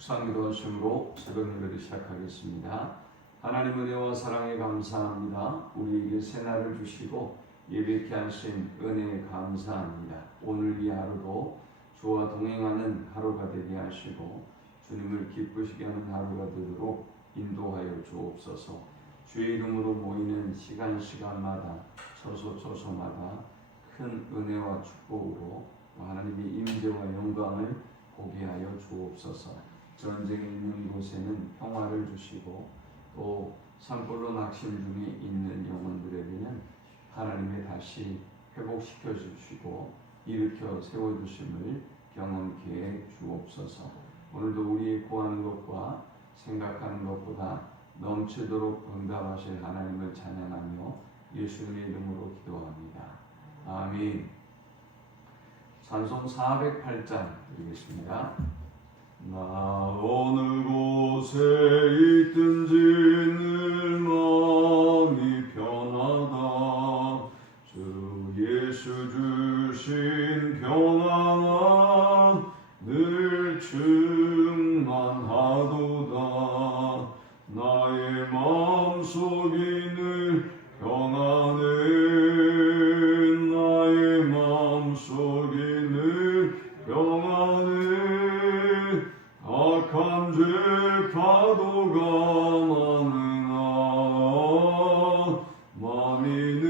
묵상기도 하심으로 새벽 예배를 시작하겠습니다. 하나님 은혜와 사랑에 감사합니다. 우리에게 새날을 주시고 예배케 하신 은혜에 감사합니다. 오늘 이 하루도 주와 동행하는 하루가 되게 하시고 주님을 기쁘시게 하는 하루가 되도록 인도하여 주옵소서. 주의 이름으로 모이는 시간마다 처소마다 큰 은혜와 축복으로 하나님의 임재와 영광을 보게 하여 주옵소서. 전쟁이 있는 곳에는 평화를 주시고 또 산불로 낙심 중에 있는 영혼들에게는 하나님의 다시 회복시켜 주시고 일으켜 세워주심을 경험케 해 주옵소서. 오늘도 우리의 구하는 것과 생각하는 것보다 넘치도록 응답하실 하나님을 찬양하며 예수님의 이름으로 기도합니다. 아멘. 찬송 408장 드리겠습니다. 나 어느 곳에 있든지 늘 마음이 편하다. 주 예수 주신 평안함 늘 충만하도다. 나의 마음속이 늘 평안해. 나의 마음속이 늘 평안해. 악한 죄 파도가 많으나 마음이 늘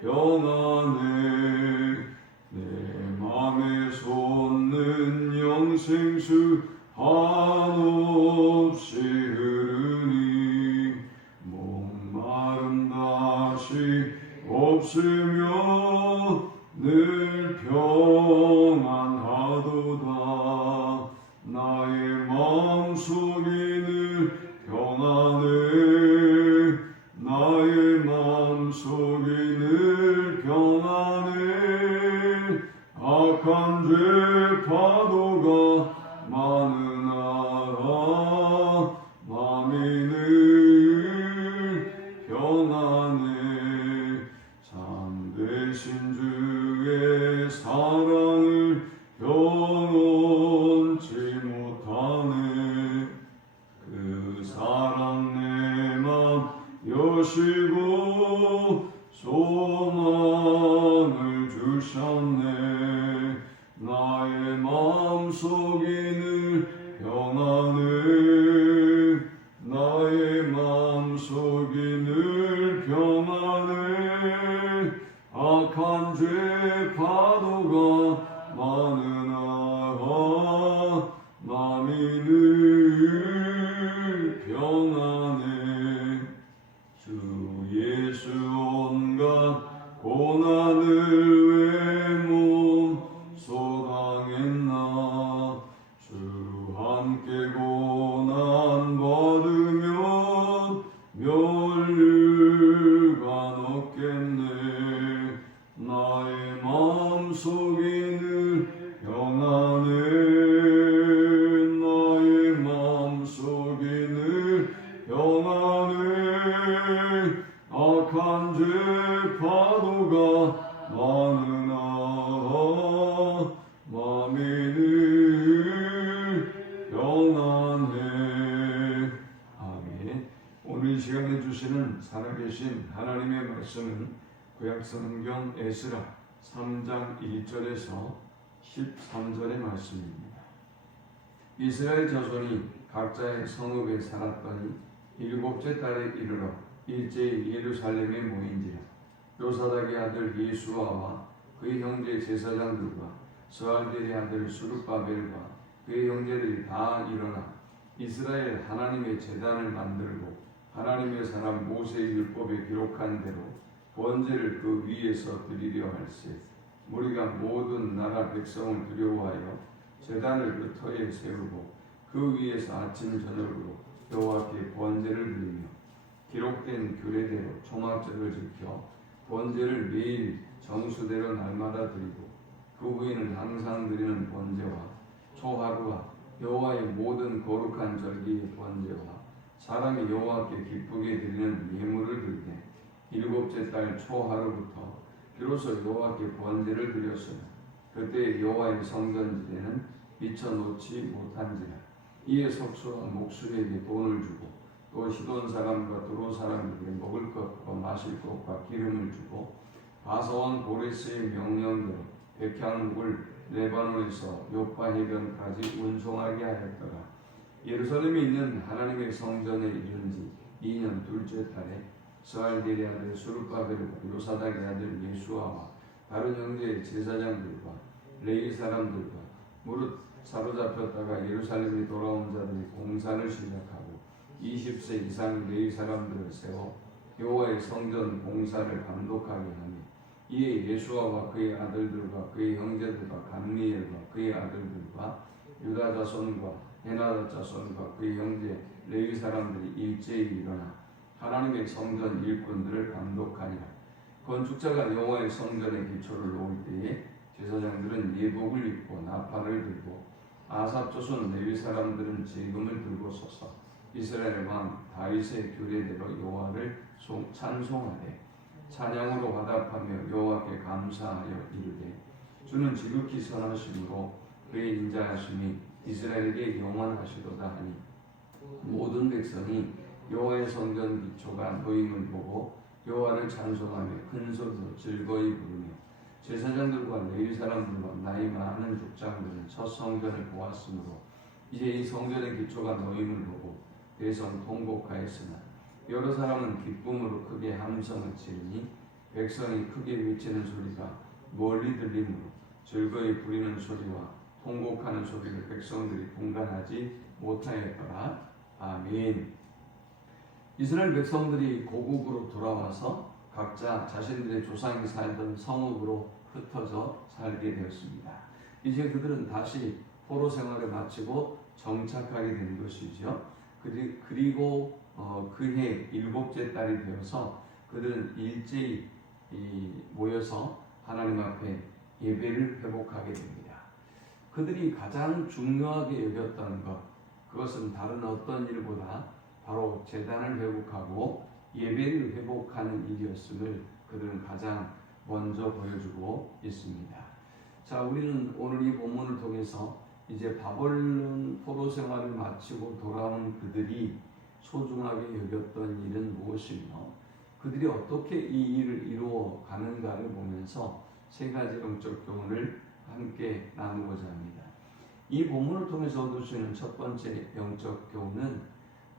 평안해. 내 맘에 솟는 영생수 한없이 흐르니 목마름 다시 없으며 늘 평안하도다. 나의 마음속이 늘 평안해. 나의 마음속이 늘 평안해. 악한 죄 파도가 많으나 마음이 늘 평안해. 참되신 주의 사랑을 변치 못하네. 그 사랑 내 맘 여시고 소망을 주셨네. 나의 마음속이 늘 평안해. 나의 마음속이 늘 평안해. 악한 죄 파도가 많으나 마음이 늘 평안해. 주 예수 온갖 고난을 왜 몸소당했나. 주 함께 고난 받으면 멸류관 없겠네. 나의 마음속이 늘 평안해. 나의 마음속이 늘 평안해. 악한 죄 파도가 많으나 마음이 늘 평안해. 아멘. 오늘 이 시간에 주시는 살아계신 하나님의 말씀은 구약성경 에스라 3장 1절에서 13절의 말씀입니다. 이스라엘 자손이 각자의 성읍에 살았더니 일곱째 달에 이르러 일제히 예루살렘에 모인지라. 요사닥의 아들 예수아와 그의 형제 제사장들과 스알델의 아들 수룹바벨과 그의 형제들이 다 일어나 이스라엘 하나님의 제단을 만들고 하나님의 사람 모세의 율법에 기록한 대로 번제를 그 위에서 드리려 할세. 무리가 모든 나라 백성을 두려워하여 제단을 그 터에 세우고 그 위에서 아침 저녁으로 여호와께 번제를 드리며 기록된 규례대로 초막절을 지켜 번제를 매일 정수대로 날마다 드리고 그 후에는 항상 드리는 번제와 초하루와 여호와의 모든 거룩한 절기의 번제와 사람이 여호와께 기쁘게 드리는 예물을 드리되 일곱째 달 초하루부터 비로소 여호와께 번제를 드렸으나 그때 여호와의 성전지대는 미쳐놓지 못한지라. 이에 석소가 목수에게 돈을 주고 또 시돈 사람과 두로 사람에게 먹을 것과 마실 것과 기름을 주고 바사온 고레스의 명령대로 백향목을 레바논에서 요파 해변까지 운송하게 하였더라. 예루살렘에 있는 하나님의 성전에 이른 지 2년 둘째 달에 스알델의 아들 수르바벨과 요사닥의 아들 예수아와 다른 형제 제사장들과 레위 사람들과 무릇 사로잡혔다가 예루살렘에 돌아온 자들이 공사를 시작하고 20세 이상 레위 사람들을 세워 여호와의 성전 공사를 감독하게 하며 이에 예수아와 그의 아들들과 그의 형제들과 감미엘과 그의 아들들과 유다 자손과 헤나다 자손과 그의 형제 레위 사람들이 일제히 일어나 하나님의 성전 일꾼들을 감독하니라. 건축자가 여호와의 성전의 기초를 놓을 때에 제사장들은 예복을 입고 나팔을 들고 아삽 조선 레위 사람들은 제금을 들고 서서 이스라엘 왕 다윗의 규례대로 여호와를 찬송하되 찬양으로 화답하며 여호와께 감사하여 이르되 주는 지극히 선하심으로 그의 인자하심이 이스라엘에게 영원하시도다 하니 모든 백성이 여호와의 성전 기초가 놓임을 보고 여호와를 찬송하며 큰 소리로 즐거이 부르며 제사장들과 레위 사람들과 나이 많은 족장들은 첫 성전을 보았으므로 이제 이 성전의 기초가 놓임을 보고 대성 통곡하였으나 여러 사람은 기쁨으로 크게 함성을 지르니 백성이 크게 외치는 소리가 멀리 들리므로 즐거이 부리는 소리와 통곡하는 소리를 백성들이 분간하지 못하였더라. 아멘. 이스라엘 백성들이 고국으로 돌아와서 각자 자신들의 조상이 살던 성읍으로 흩어져 살게 되었습니다. 이제 그들은 다시 포로 생활을 마치고 정착하게 된 것이죠. 그리고 그해 7째 달이 되어서 그들은 일제히 모여서 하나님 앞에 예배를 회복하게 됩니다. 그들이 가장 중요하게 여겼던 것, 그것은 다른 어떤 일보다 바로 제단을 회복하고 예배를 회복하는 일이었음을 그들은 가장 먼저 보여주고 있습니다. 자, 우리는 오늘 이 본문을 통해서 이제 바벨론 포로 생활을 마치고 돌아온 그들이 소중하게 여겼던 일은 무엇이며 그들이 어떻게 이 일을 이루어 가는가를 보면서 세 가지 영적 교훈을 함께 나누고자 합니다. 이 본문을 통해서 얻을 수 있는 첫 번째 영적 교훈은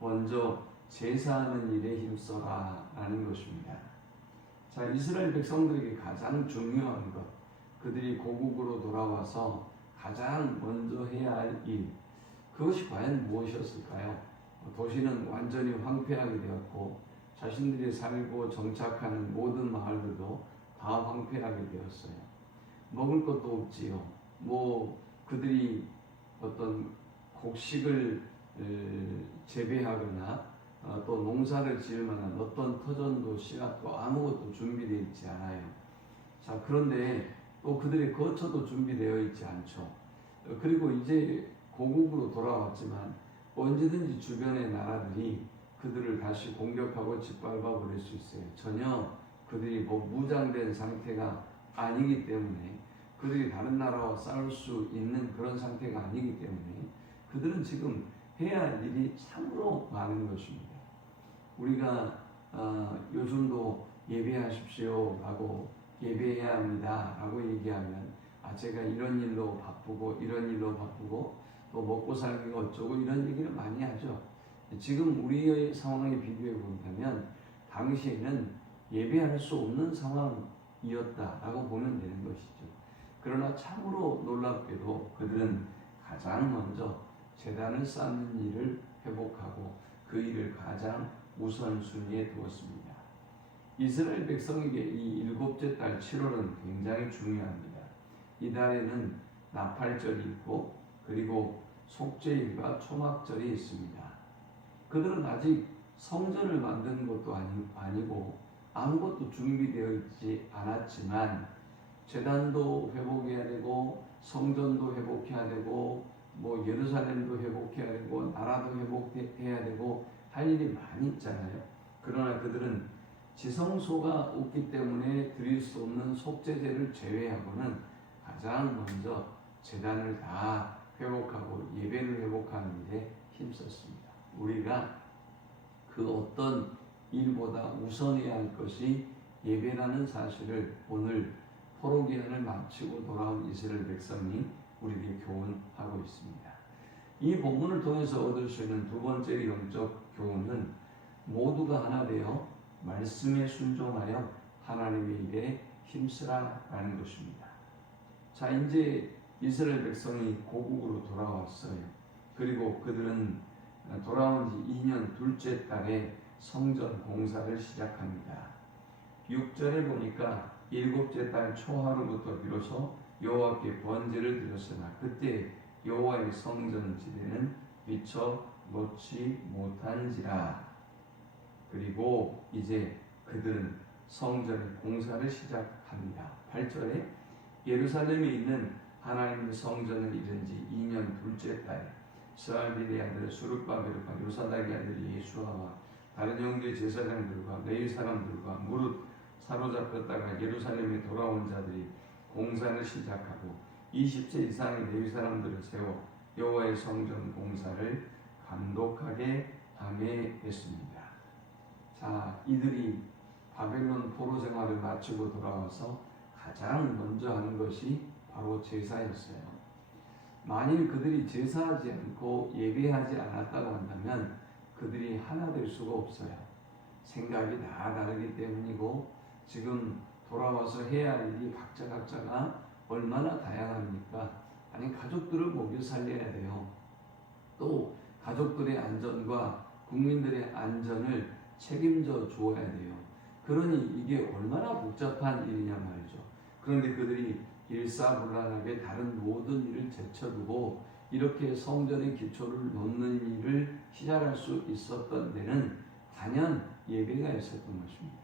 먼저 제사하는 일에 힘써라 라는 것입니다. 자, 이스라엘 백성들에게 가장 중요한 것, 그들이 고국으로 돌아와서 가장 먼저 해야 할 일, 그것이 과연 무엇이었을까요? 도시는 완전히 황폐하게 되었고 자신들이 살고 정착하는 모든 마을들도 다 황폐하게 되었어요. 먹을 것도 없지요. 그들이 어떤 곡식을 재배하거나 또 농사를 지을 만한 어떤 터전도 씨앗도 아무것도 준비되어 있지 않아요. 자, 그런데 또 그들의 거처도 준비되어 있지 않죠. 그리고 이제 고국으로 돌아왔지만 언제든지 주변의 나라들이 그들을 다시 공격하고 짓밟아 버릴 수 있어요. 전혀 그들이 무장된 상태가 아니기 때문에, 그들이 다른 나라와 싸울 수 있는 그런 상태가 아니기 때문에 그들은 지금 해야 할 일이 참으로 많은 것입니다. 우리가 요즘도 예배하십시오 라고 예배해야 합니다 라고 얘기하면 제가 이런 일로 바쁘고 이런 일로 바쁘고 또 먹고 살기가 어쩌고 이런 얘기를 많이 하죠. 지금 우리의 상황에 비교해 본다면 당시에는 예배할 수 없는 상황이었다라고 보면 되는 것이죠. 그러나 참으로 놀랍게도 그들은 가장 먼저 제단을 쌓는 일을 회복하고 그 일을 가장 우선순위에 두었습니다. 이스라엘 백성에게 이 7째 달 7월은 굉장히 중요합니다. 이 달에는 나팔절이 있고 그리고 속죄일과 초막절이 있습니다. 그들은 아직 성전을 만드는 것도 아니고 아무것도 준비되어 있지 않았지만 제단도 회복해야 되고 성전도 회복해야 되고 예루살렘도 회복해야 되고 나라도 회복해야 되고 할 일이 많이 있잖아요. 그러나 그들은 지성소가 없기 때문에 드릴 수 없는 속죄제를 제외하고는 가장 먼저 제단을 다 회복하고 예배를 회복하는 일에 힘썼습니다. 우리가 그 어떤 일보다 우선해야 할 것이 예배라는 사실을 오늘 포로기한을 마치고 돌아온 이스라엘 백성이 우리에게 교훈하고 있습니다. 이 본문을 통해서 얻을 수 있는 두 번째 영적 교훈은 모두가 하나 되어 말씀에 순종하여 하나님의 일에 힘쓰라라는 것입니다. 자, 이제 이스라엘 백성이 고국으로 돌아왔어요. 그리고 그들은 돌아온 지 2년 둘째 달에 성전 공사를 시작합니다. 6절에 보니까 일곱째 달 초하루부터 비로소 여호와께 번제를 드렸으나 그때 여호와의 성전 지대는 미처 놓지 못한지라. 그리고 이제 그들은 성전의 공사를 시작합니다. 8절에 예루살렘에 있는 하나님의 성전을 이룬 지 2년 둘째 달에 스알딜의 아들 수룹바벨과 요사닥의 아들 예수아와 다른 형제 제사장들과 레위 사람들과 무릇 사로잡혔다가 예루살렘에 돌아온 자들이 공사를 시작하고 20세 이상의 레위 사람들을 세워 여호와의 성전 공사를 감독하게 하게 했습니다. 자, 이들이 바벨론 포로 생활을 마치고 돌아와서 가장 먼저 하는 것이 바로 제사였어요. 만일 그들이 제사하지 않고 예배하지 않았다고 한다면 그들이 하나 될 수가 없어요. 생각이 다 다르기 때문이고 지금 돌아와서 해야 할 일이 각자가 얼마나 다양합니까? 아니, 가족들을 먹여 살려야 돼요. 또 가족들의 안전과 국민들의 안전을 책임져 주어야 돼요. 그러니 이게 얼마나 복잡한 일이냐 말이죠. 그런데 그들이 일사불란하게 다른 모든 일을 제쳐두고 이렇게 성전의 기초를 놓는 일을 시작할 수 있었던 데는 단연 예배가 있었던 것입니다.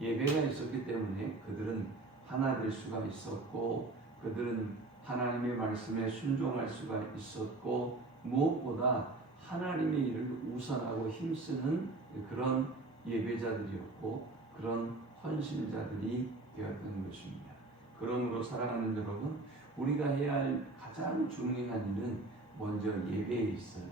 예배가 있었기 때문에 그들은 하나 될 수가 있었고 그들은 하나님의 말씀에 순종할 수가 있었고 무엇보다 하나님의 일을 우선하고 힘쓰는 그런 예배자들이었고 그런 헌신자들이 되었던 것입니다. 그러므로 사랑하는 여러분, 우리가 해야 할 가장 중요한 일은 먼저 예배에 있어요.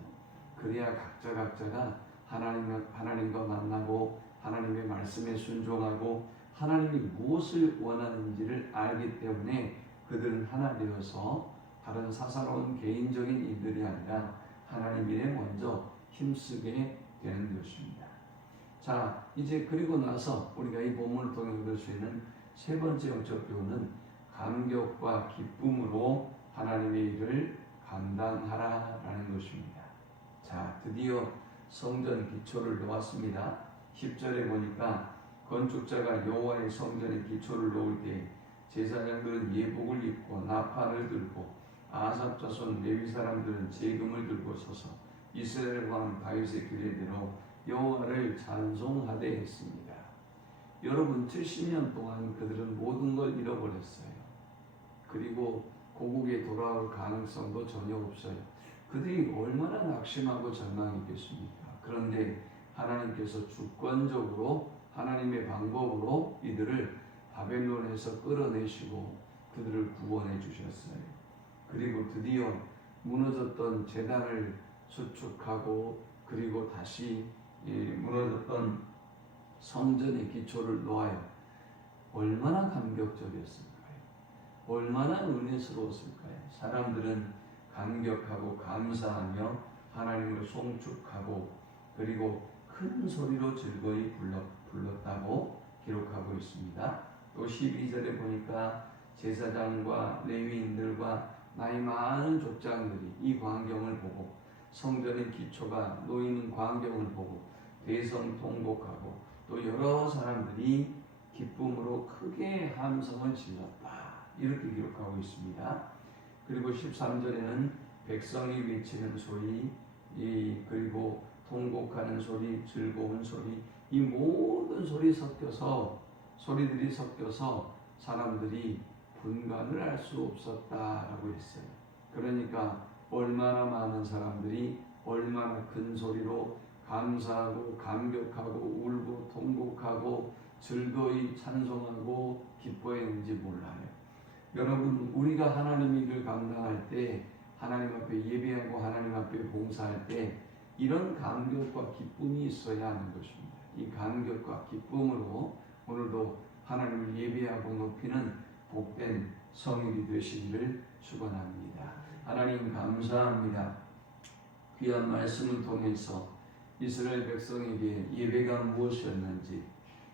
그래야 각자가 하나님과 만나고 하나님의 말씀에 순종하고 하나님이 무엇을 원하는지를 알기 때문에 그들은 하나 되어서 다른 사사로운 개인적인 일들이 아니라 하나님 일에 먼저 힘쓰게 되는 것입니다. 자, 이제 그리고 나서 우리가 이 본문을 통해 얻을 수 있는 세 번째 영적 교훈은 감격과 기쁨으로 하나님의 일을 감당하라라는 것입니다. 자, 드디어 성전 기초를 놓았습니다. 10절에 보니까 건축자가 여호와의 성전의 기초를 놓을 때 제사장들은 예복을 입고 나팔을 들고 아삽 자손 레위 사람들은 제금을 들고 서서 이스라엘 왕 다윗의 규례대로 여호와를 찬송하되 했습니다. 여러분, 70년 동안 그들은 모든 걸 잃어버렸어요. 그리고 고국에 돌아올 가능성도 전혀 없어요. 그들이 얼마나 낙심하고 절망했겠습니까? 그런데 하나님께서 주권적으로 하나님의 방법으로 이들을 바벨론에서 끌어내시고 그들을 구원해 주셨어요. 그리고 드디어 무너졌던 제단을 수축하고 그리고 다시 무너졌던 성전의 기초를 놓아요. 얼마나 감격적이었을까요? 얼마나 은혜스러웠을까요? 사람들은 감격하고 감사하며 하나님을 송축하고 그리고 큰 소리로 즐거이 불렀다고 기록하고 있습니다. 또 12절에 보니까 제사장과 레위인들과 나이 많은 족장들이 이 광경을 보고 성전의 기초가 놓이는 광경을 보고 대성통곡하고 또 여러 사람들이 기쁨으로 크게 함성을 질렀다. 이렇게 기록하고 있습니다. 그리고 13절에는 백성이 외치는 소리, 그리고 통곡하는 소리, 즐거운 소리, 이 모든 소리들이 섞여서 사람들이 분간을 할 수 없었다라고 했어요. 그러니까 얼마나 많은 사람들이 얼마나 큰 소리로 감사하고 감격하고 울고 통곡하고 즐거이 찬송하고 기뻐했는지 몰라요. 여러분, 우리가 하나님의 일을 감당할 때 하나님 앞에 예배하고 하나님 앞에 봉사할 때 이런 감격과 기쁨이 있어야 하는 것입니다. 이 감격과 기쁨으로 오늘도 하나님을 예배하고 높이는 복된 성일이 되시기를 축원합니다. 하나님 감사합니다. 귀한 말씀을 통해서 이스라엘 백성에게 예배가 무엇이었는지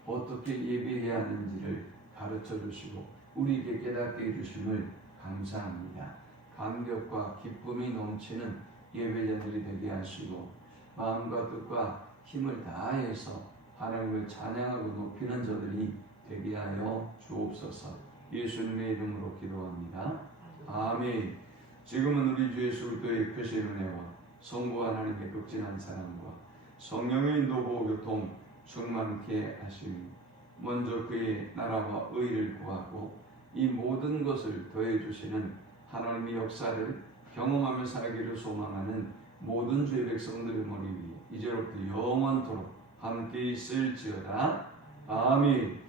어떻게 예배해야 하는지를 가르쳐 주시고 우리에게 깨닫게 해주심을 감사합니다. 감격과 기쁨이 넘치는 예배자들이 되게 하시고 마음과 뜻과 힘을 다해서 하나님을 찬양하고 높이는 저들이 되게 하여 주옵소서. 예수님의 이름으로 기도합니다. 아멘. 지금은 우리 주 예수 그리스도의 크신 은혜와 성부 하나님의 극진한 사랑과 성령의 인도 보호 교통 충만케 하시니 먼저 그의 나라와 의를 구하고 이 모든 것을 더해 주시는 하나님의 역사를 경험하며 살기를 소망하는 모든 주의 백성들의 머리 위에 이제로부터 영원토록 함께 있을지어다. 아멘.